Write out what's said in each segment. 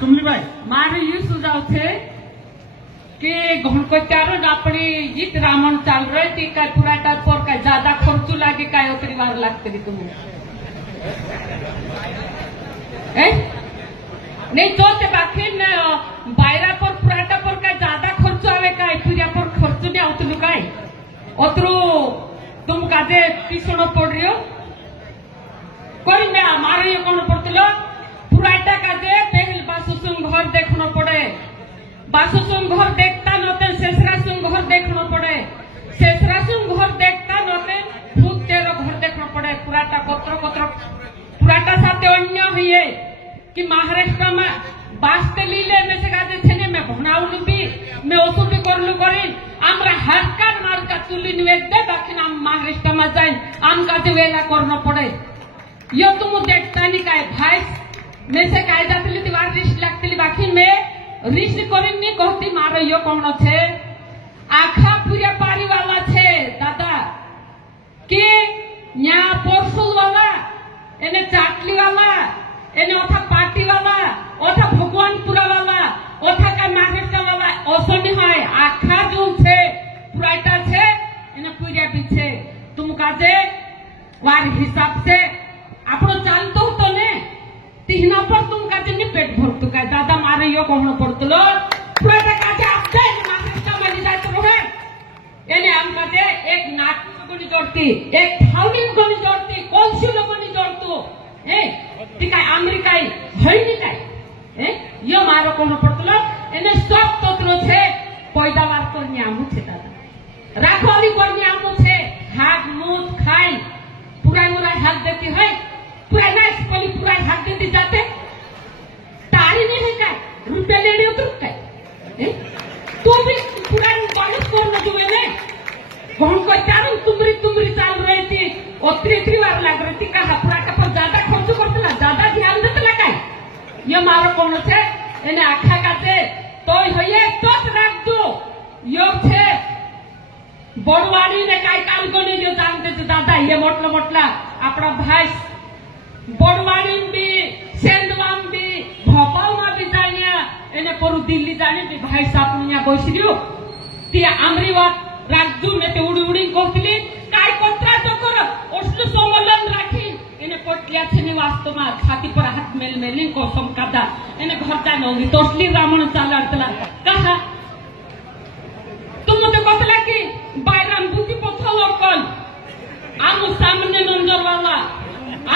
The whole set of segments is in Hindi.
सुमली भाई मारे ये सुझाव थे कि घनकोचार अपने जित रामन चाल रहे थी का पूरा पर का ज्यादा खर्च लागे का उतरी बार लागते तुम नहीं चलते बाकी बायरा पर पुराटा पर का ज्यादा खर्च आवे का पूजा पर खर्च नहीं आउतलु का अतरू तुम काजे पिछड़ पड़ रही हो कोई मैं हमारे ये कौन पड़तलो पुराटा काजे पहले बासुसुम घर देखना पड़े बासुसुम घर देखता नते शेषरासुम घर देखना पड़े शेषरासुम घर देखता नते भूत तेरो घर देखना पड़े पुराटा पत्र पत्र पुराटा साथे अन्य हुए कि महाराष्ट्र में बास्ते लीले में से काजे छने में भनाउलु भी मैं ओसु भी करलु करी आमरा हरकार मारका तुली निवेद दे बाकी नाम महाराष्ट्र में जाए आम काजे वेला करना पड़े यो तुम देखता नहीं काय भाई मैं से काय जातली दीवार रिश्त लगतली बाकी में रिश्त करिनी कहती मारो यो कौन छे आखा पूरा पारी वाला छे दादा कि यहाँ परसुल वाला एने चाटली वाला एने ओथा पार्टी वाला ओथा भगवानपुरा वाला ओथा का महाराष्ट्र वाला ओसनी है आखा जो छे पुराटा छे एने पूरा पीछे तुम काजे वार हिसाब से आपनो चालतो होतो ने तीना पर तुम काजे नि पेट भरतो काय दादा मारे यो कोण पडतलो पुराटा काजे आपते महाराष्ट्र मध्ये जातो रहे एने आम काजे एक नाटक कोणी जोडती एक थावडी कोणी जोडती कोणशी लोकोनी जोडतो ती काय अमेरिकाई हयनी काय यो मारो कोण पडतलो एने सब तोतरो छे पैदावार करनी आमु छे दादा राखवाली करनी आमु छे हाथ मुंह खाई पूरा मुरा हाथ देती है पूरा ना स्कूल पूरा हाथ देती जाते तारी नहीं है काय रुपये लेने उतर काय तो भी पूरा बालक को न जुए ने कौन को चारों तुमरी चाल रही थी और तीसरी बार लग रही थी कहा पूरा का पर ज्यादा खर्च करते ना ज्यादा ध्यान देते ना काय ये मारो कौन से इन्हें आखा काटे तो ये तो रख दो यो छे बड़वाड़ी ने काय काम को नहीं जो जानते थे दादा ये मोटला अपना भाई बड़वाड़ी भी सेंधवाम भी भोपाल में भी जाने इन्हें पर दिल्ली जाने भी भाई साहब ने बसलियो ती अमरीवाद राजदू ने ते उड़ी कहती काय कोत्रा तो करो उसने सम्मेलन राखी इन्हें कोटलिया छे वास्तव में छाती पर हाथ मेल को समकादा इन्हें घर जाने होगी तो असली रावण चालतला कहा तुम मत कहला कि बायराम बुद्धि पथल कल आमु सामने नंजर वाला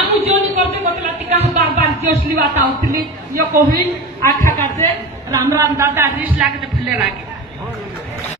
आमु जोनी करते कहला टिका बार बार की असली बात आउतली यो कहिन आखा काजे राम दादा रिस लागे फले लागे